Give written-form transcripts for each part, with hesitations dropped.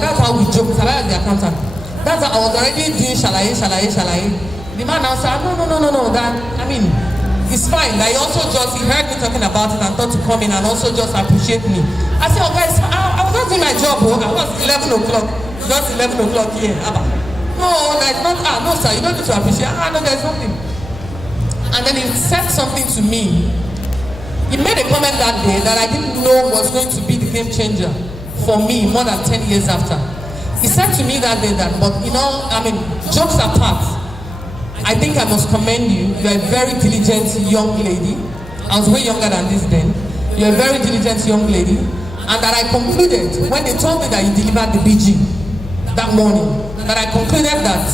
That's how we joke. Salai the accountant. That's how I was already doing shalaye. The man now said, no, that, I mean, it's fine. That he also just, he heard me talking about it and thought to come in and also just appreciate me. I said, oh guys, I was just doing my job, I was 11 o'clock. Just 11 o'clock here. No, that's not, no sir, you don't need to appreciate. No, there's nothing. And then he said something to me. He made a comment that day that I didn't know was going to be the game changer for me more than 10 years after. He said to me that day that, but jokes apart, I think I must commend you. You're a very diligent young lady. I was way younger than this then. You're a very diligent young lady. And that I concluded, when they told me that you delivered the BG that morning, that I concluded that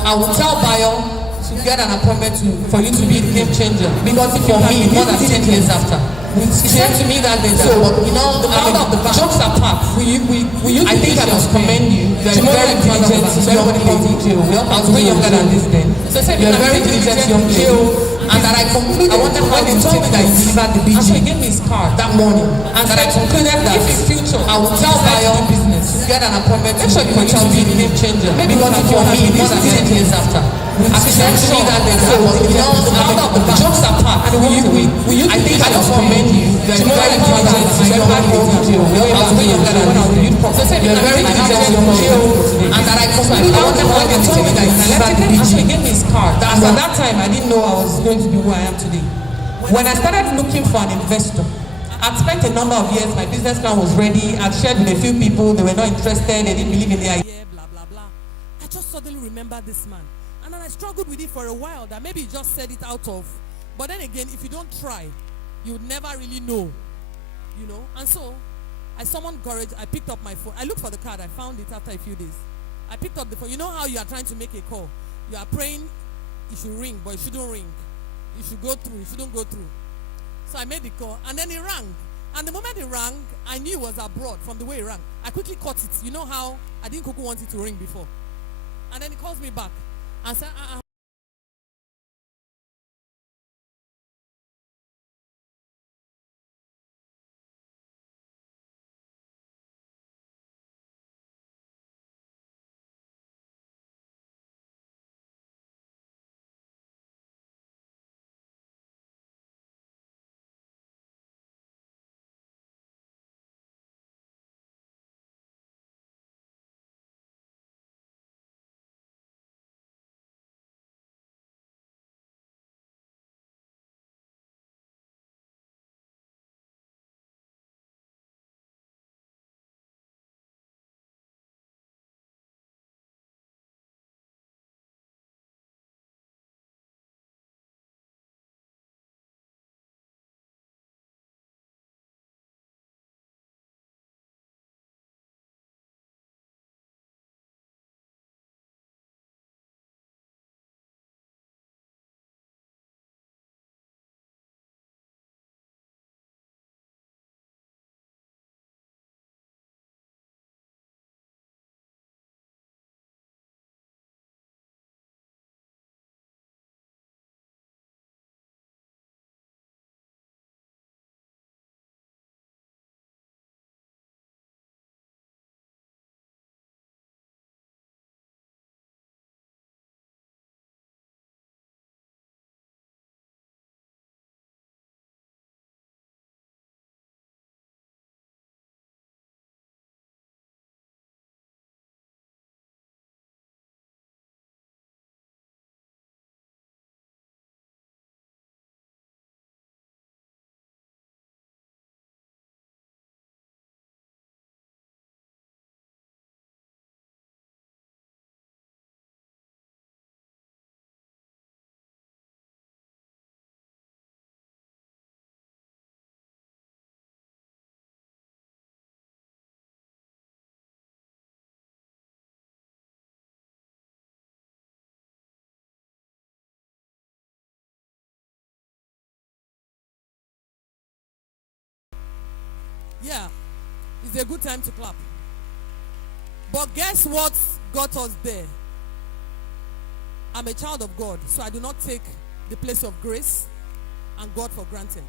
I would tell Bayo to get an appointment for you to be a game changer. Because if for me, more than 10 years after. He said to me that day that, the power of the jokes apart, I think I must commend you. You're a very diligent young lady. I was way younger than this then. So you're a very diligent young lady. And that I concluded, when they told me that you delivered the BG, he gave me his card that morning. And that I concluded that if in future I will tell Bayo business to get an appointment for you to be the game changer. Maybe because for me, more than 10 years after. As he said to me that day, the jokes apart, I think I must commend you. You're a very diligent young lady. I was way younger than this. So you're a very diligent young lady. And that I concluded, when they told me that you delivered the BG, he gave me his card. As at that time, I didn't know I was going to be who I am today. When I started looking for an investor, I'd spent a number of years, my business plan was ready, I'd shared with a few people, they were not interested, they didn't believe in the idea, blah, blah, blah. I just suddenly remembered this man. And then I struggled with it for a while, that maybe he just said it out of. But then again, if you don't try, you would never really know. And so, I summoned courage, I picked up my phone. I looked for the card, I found it after a few days. I picked up the phone. You know how you are trying to make a call? You are praying, it should ring, but it shouldn't ring. You should go through, it shouldn't go through. So I made the call, and then it rang. And the moment it rang, I knew it was abroad from the way it rang. I quickly cut it. You know how I didn't want it to ring before. And then he calls me back and said, yeah, it's a good time to clap. But guess what got us there? I'm a child of God, so I do not take the place of grace and God for granted.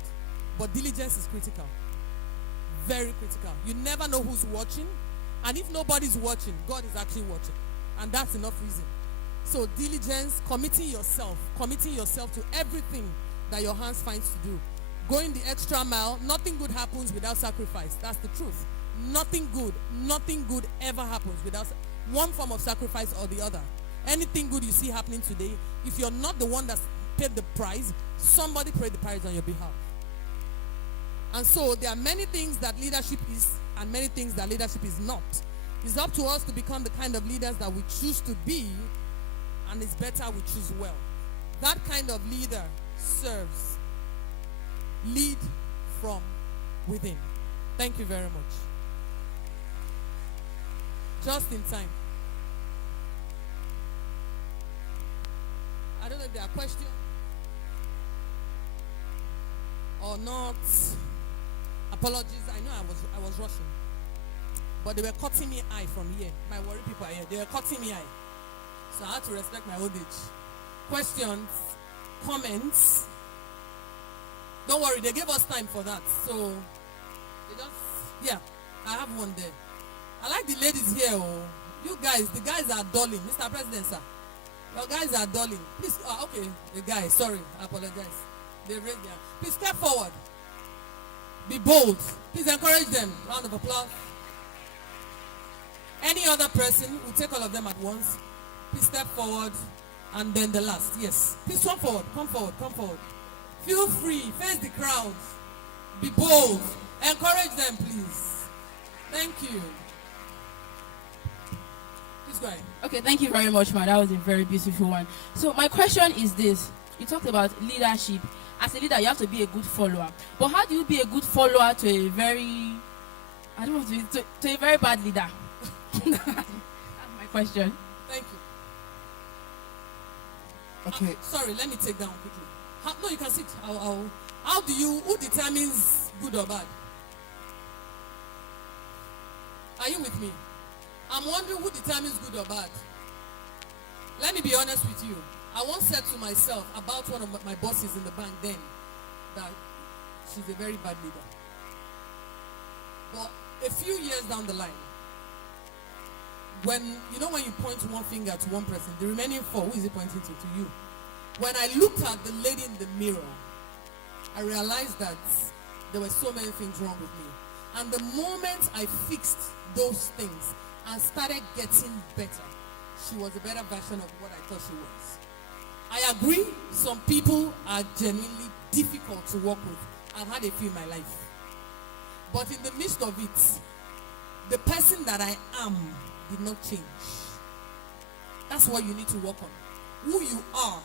But diligence is critical. Very critical. You never know who's watching. And if nobody's watching, God is actually watching. And that's enough reason. So diligence, committing yourself to everything that your hands finds to do. Going the extra mile. Nothing good happens without sacrifice. That's the truth. Nothing good ever happens without one form of sacrifice or the other. Anything good you see happening today, if you're not the one that's paid the price, somebody paid the price on your behalf. And so there are many things that leadership is and many things that leadership is not. It's up to us to become the kind of leaders that we choose to be, and it's better we choose well. That kind of leader serves. Lead from within. Thank you very much. Just in time. I don't know if there are questions or not. Apologies. I know I was rushing, but they were cutting me eye from here. My worry people are here. They were cutting me eye, so I had to respect my old age. Questions, comments. Don't worry, they gave us time for that. So they just I have one there. I like the ladies here. Oh, you guys, the guys are dulling, Mr. President, sir. Your guys are dulling. Please, okay, the guys, sorry, I apologize. They raised their. Please step forward. Be bold. Please encourage them. Round of applause. Any other person, we'll take all of them at once. Please step forward. And then the last. Yes. Please come forward. Come forward. Come forward. Feel free. Face the crowd. Be bold. Encourage them, please. Thank you. Please go ahead. Okay, thank you very much, man. That was a very beautiful one. So my question is this. You talked about leadership. As a leader, you have to be a good follower. But how do you be a good follower to a very, I don't want to a very bad leader? That's my question. Thank you. Okay. Sorry, let me take down quickly. No, you can sit. Who determines good or bad? Are you with me? I'm wondering who determines good or bad. Let me be honest with you. I once said to myself about one of my bosses in the bank then that she's a very bad leader. But a few years down the line, when you point one finger to one person, the remaining four, who is it pointing to? To you. When I looked at the lady in the mirror, I realized that there were so many things wrong with me. And the moment I fixed those things and started getting better, she was a better version of what I thought she was. I agree, some people are genuinely difficult to work with. I've had a few in my life. But in the midst of it, the person that I am did not change. That's what you need to work on. Who you are